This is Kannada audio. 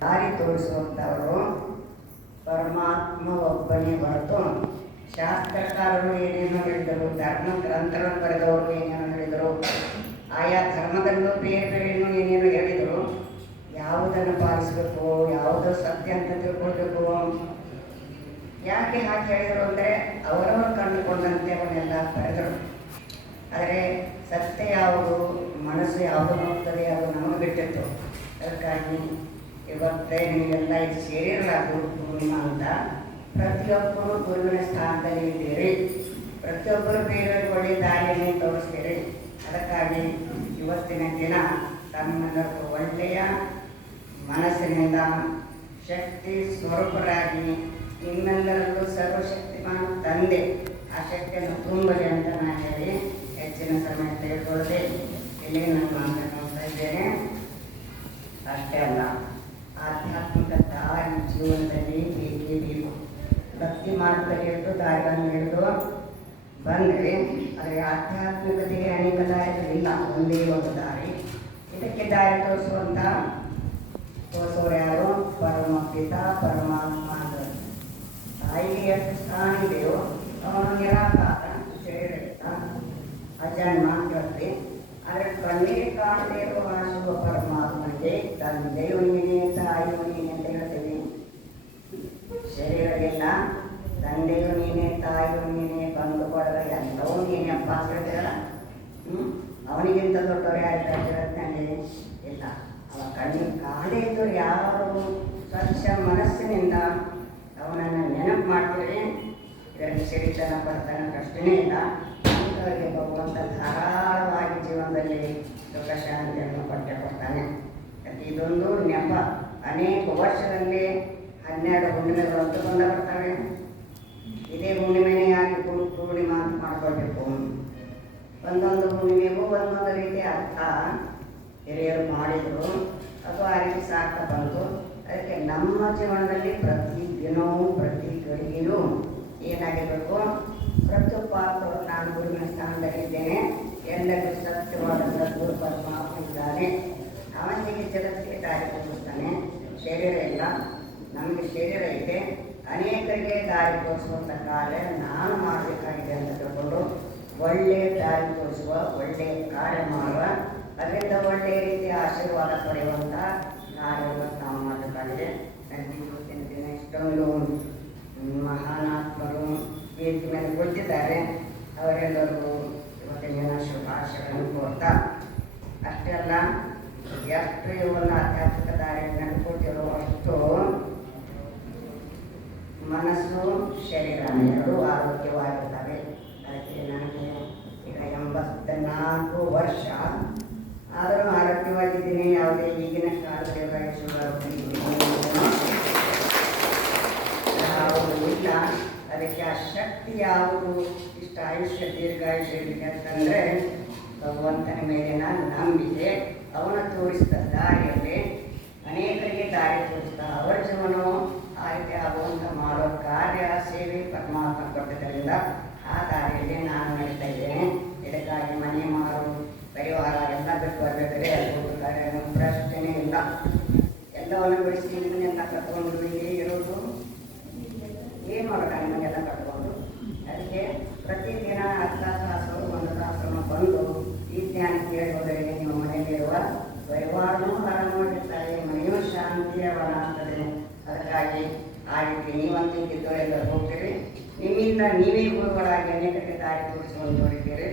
ದಾರಿ ತೋರಿಸುವಂಥವರು ಪರಮಾತ್ಮ ಒಬ್ಬನೇ ಹೊರತು ಶಾಸ್ತ್ರಕಾರರು ಏನೇನೋ ಹೇಳಿದರು, ಧರ್ಮ ಗ್ರಂಥಗಳನ್ನು ಬರೆದವರು ಏನೇನೋ ಹೇಳಿದರು, ಆಯಾ ಧರ್ಮದಲ್ಲೂ ಬೇರೆ ಬೇರೆನೂ ಏನೇನೋ ಹೇಳಿದರು. ಯಾವುದನ್ನು ಪಾಲಿಸಬೇಕು, ಯಾವುದು ಸತ್ಯ ಅಂತ ತಿಳ್ಕೊಳ್ಬೇಕು. ಯಾಕೆ ಹಾಗೆ ಹೇಳಿದರು ಅಂದರೆ ಅವರವರು ಕಂಡುಕೊಂಡಂತೆ ಅವನ್ನೆಲ್ಲ ಬರೆದರು. ಆದರೆ ಸತ್ಯ ಯಾವುದು, ಮನಸ್ಸು ಯಾವುದು ನೋಡ್ತದೆ ಅದು ನಮಗೆ ಬಿಟ್ಟಿತ್ತು. ಅದಕ್ಕಾಗಿ ಇವತ್ತೇ ನೀವೆಲ್ಲ ಇದು ಸೇರಿರಲ್ಲ ಗುರು ಪೂರ್ಣಿಮಾ ಅಂತ. ಪ್ರತಿಯೊಬ್ಬರು ಗುರುವಿನ ಸ್ಥಾನದಲ್ಲಿ ಇದ್ದೀರಿ, ಪ್ರತಿಯೊಬ್ಬರು ಬೇರೆ ಒಳ್ಳೆಯ ದಾರಿಯಲ್ಲಿ ತೋರಿಸ್ತೀರಿ. ಅದಕ್ಕಾಗಿ ಇವತ್ತಿನ ದಿನ ತಮ್ಮೆಲ್ಲರಿಗೂ ಒಳ್ಳೆಯ ಮನಸ್ಸಿನಿಂದ ಶಕ್ತಿ ಸ್ವರೂಪರಾಗಿ ನಿಮ್ಮೆಲ್ಲರಲ್ಲೂ ಸರ್ವಶಕ್ತಿಮಾನ್ ತಂದೆ ಆ ಶಕ್ತಿಯನ್ನು ತುಂಬಲಿ ಅಂತ ನಾನು ಹೇಳಿ ಹೆಚ್ಚಿನ ಸಮಯ ತೆಗೆದುಕೊಳ್ಳದೆ ಇಲ್ಲಿ ನಾನು ಮಾತನಾಡ್ತಾ ಇದ್ದೇನೆ. ಅಷ್ಟೇ ಅಲ್ಲ, ಆಧ್ಯಾತ್ಮಿಕ ದಾರಿ ಜೀವನದಲ್ಲಿ ಬೇಕೇ ಬೇಕು. ಭಕ್ತಿ ಮಾರ್ಗದಲ್ಲಿ ಹಿಡಿದು ದಾರಿಗಳನ್ನು ಹಿಡಿದು ಬಂದರೆ ಆದರೆ ಆಧ್ಯಾತ್ಮಿಕತೆಗೆ ಅನೇಕ ದಾರಿಗಳಿಲ್ಲ, ಒಂದೇ ಒಂದು ದಾರಿ. ಇದಕ್ಕೆ ದಾರಿ ತೋರಿಸೋರು ಯಾರು? ಪರಮ ಪಿತಾ ಪರಮಾತ್ಮ ಅಂತ. ತಾಯಿಗೆ ಎಷ್ಟು ಸ್ಥಾನ ಇದೆಯೋ ಅವನು ನಿರಾಕಾರ, ಶರೀರಹಿತ, ಅಜನ್ಮ ಅಂತಿರುತ್ತೆ. ಆದರೆ ಕಣ್ಣಿಗೆ ಕಾಣದೇ ಇರುವ ಶಿವ ಪರಮಾತ್ಮನಿಗೆ ತಂದೆಯು ನೀನೇ ತಾಯಿಯು ನೀನೇ ಅಂತ ಹೇಳ್ತೇವೆ. ಶರೀರವಿಲ್ಲ, ತಂದೆಯು ನೀನೇ ತಾಯಿಯು ನೀನೇ, ಬಂದು ಕೊಡದ ಎಲ್ಲವೂ ನೀನೇ ಅಪ್ಪ ಹೇಳ್ತೀರಲ್ಲ. ಅವನಿಗಿಂತ ದೊಡ್ಡವರು ಯಾರು ಹೇಳ್ತಿರತ್ತೆ ಇಲ್ಲ. ಅವ ಕಣ್ಣಿಗೆ ಕಾಣದೇ ಇದ್ದವ್ರು ಯಾರು ಸ್ವಚ್ಛ ಮನಸ್ಸಿನಿಂದ ಅವನನ್ನು ನೆನಪು ಮಾಡ್ತೀವಿ, ಇದರಲ್ಲಿ ಸಿರಿತನ ಬರ್ತನ ಕಷ್ಟನೇ ಇಲ್ಲ. ಅಂಥವರಿಗೆ ಭಗವಂತ ಧಾರಾಳವಾಗಿ ಜೀವನದಲ್ಲಿ ಸುಖ ಶಾಂತಿಯನ್ನು ಕೊಡ್ತಾನೆ. ಇದೊಂದು ನೆಪ. ಅನೇಕ ವರ್ಷದಲ್ಲಿ 12 ಹುಣ್ಣಿಮೆಗಳು ಅಂತ ಬರ್ತವೆ. ಇದೇ ಹುಣ್ಣಿಮೆನೇ ಯಾಕೆ ಗುರು ಪೂರ್ಣಿಮಾ ಅಂತ ಮಾಡ್ಕೊಳ್ಬೇಕು. ಒಂದೊಂದು ಹುಣ್ಣಿಮೆಗೂ ಒಂದೊಂದು ರೀತಿಯ ಅರ್ಥ ಹಿರಿಯರು ಮಾಡಿದರು, ಅದು ಆ ರೀತಿ ಸಾಕ್ತಾ ಬಂತು. ಅದಕ್ಕೆ ನಮ್ಮ ಜೀವನದಲ್ಲಿ ಪ್ರತಿ ದಿನವೂ ಪ್ರತಿ ಗಳಿಗೆಯೂ ಏನಾಗಿರಬೇಕು? ಪ್ರತಿಯೊಬ್ಬ ನಾನು ಗುರುವಿನ ಸ್ಥಾನದಲ್ಲಿದ್ದೇನೆ, ಎಲ್ಲರಿಗೂ ಸತ್ಯವಾದ ಸದ್ಗುರು ಪರಮಾತ್ಮ ಇದ್ದಾನೆ, ಅವನಿಗೆ ಜಗತ್ತಿಗೆ ದಾರಿ ತೋರಿಸ್ತಾನೆ. ಶರೀರ ಇಲ್ಲ, ನಮಗೆ ಶರೀರ ಇದೆ, ಅನೇಕರಿಗೆ ದಾರಿ ತೋರಿಸುವಂಥ ಕಾರ್ಯ ನಾನು ಮಾಡಬೇಕಾಗಿದೆ ಅಂತ ತಿಳ್ಕೊಂಡು ಒಳ್ಳೆಯ ದಾರಿ ತೋರಿಸುವ, ಒಳ್ಳೆಯ ಕಾರ್ಯ ಮಾಡುವ, ಅದರಿಂದ ಒಳ್ಳೆಯ ರೀತಿಯ ಆಶೀರ್ವಾದ ಪಡೆಯುವಂಥ ಕಾರ್ಯವನ್ನು ನಾವು ಮಾಡಬೇಕಾಗಿದೆ. ಇವತ್ತಿನ ದಿನ ಇಷ್ಟೊಂದು ಮಹಾನಾತ್ಮರು ವೇದಿಕೆ ಮೇಲೆ ಕೊಟ್ಟಿದ್ದಾರೆ. ಅವರೆಲ್ಲರಿಗೂ ಇವತ್ತಿನ ದಿನ ಶುಭಾಶಯಗಳನ್ನು ಕೋರ್ತಾ, ಅಷ್ಟೇ ಅಲ್ಲ, ಎಷ್ಟು ಇವನ್ನ ಆಧ್ಯಾತ್ಮಿಕ ದಾರಿಯನ್ನು ಕೊಟ್ಟಿರೋ ಅಷ್ಟು ಮನಸ್ಸು ಶರೀರ ಎರಡೂ ಆರೋಗ್ಯವಾಗಿರ್ತವೆ. ಅದಕ್ಕೆ ನನಗೆ ಈಗ 84 ವರ್ಷ ಆದರೂ ಆರೋಗ್ಯವಾಗಿದ್ದೀನಿ. ಯಾವುದೇ ಈಗಿನ ಕಾಲದಲ್ಲಿ ಶುಗರ್ ಯಾವುದು ಇಲ್ಲ. ಅದಕ್ಕೆ ಆ ಶಕ್ತಿ ಯಾವುದು, ಇಷ್ಟ ಆಯುಷ್ಯ ದೀರ್ಘಾಯುಷ್ಯ ಇರಲಿಕ್ಕೆ ಅಂತಂದರೆ ಭಗವಂತನ ಮೇಲಿನ ನಂಬಿಕೆ, ಅವನ ತೋರಿಸಿದ ದಾರಿಯಲ್ಲಿ ಅನೇಕರಿಗೆ ದಾರಿ ತೋರಿಸ್ತಾ ಅವರ ಜೀವನವು ಆ ರೀತಿ ಆಗುವಂಥ ಮಾಡೋ ಕಾರ್ಯ ಸೇವೆ ಪರಮಾತ್ಮ ಕೊಟ್ಟಿದ್ದರಿಂದ ಆ ದಾರಿಯಲ್ಲಿ ನಾನು ನಡೀತಾ ಇದ್ದೇನೆ. ಇದಕ್ಕಾಗಿ ಮನೆ ಮಾರು ಪರಿವಾರ ಎಲ್ಲ ಬಿಟ್ಟು ಬರಬೇಕಾದ್ರೆ ಅದು ಪ್ರಶ್ನೆ ಇಲ್ಲ. ಎಲ್ಲವನ್ನು ಬಿಡಿಸಿ ನಿಮ್ಮನ್ನೆಲ್ಲ ಕಟ್ಕೊಂಡು ಹೀಗೆ ಇರೋದು ಏನು ಮಾಡೋಣ? ನಿಮಗೆಲ್ಲ ಕಟ್ಕೊಂಡು ಅದಕ್ಕೆ ಪ್ರತಿದಿನ ಅರ್ಧ ತಾಸು 1 ತಾಸನ್ನು ಬಂದು ಈ ಜ್ಞಾನ ಕೇಳುವುದರಿಂದ ನಿಮ್ಮ ಮನೆಯಲ್ಲಿರುವ ಪರಿವಾರನೂ ಆರಾಮಾಗಿರ್ತಾರೆ, ಮನೆಯೂ ಶಾಂತಿಯವನ ಆಗ್ತದೆ. ಅದಕ್ಕಾಗಿ ಆ ರೀತಿ ನೀವಂತಿದ್ದು ಎಲ್ಲ ಹೋಗ್ತೀರಿ. ನಿಮ್ಮಿಂದ ನೀವೇ ಗುರುಗಳಾಗಿ ಅನೇಕರಿಗೆ ದಾರಿ ತೋರಿಸುವಂಥವರಿದ್ದೀರಿ.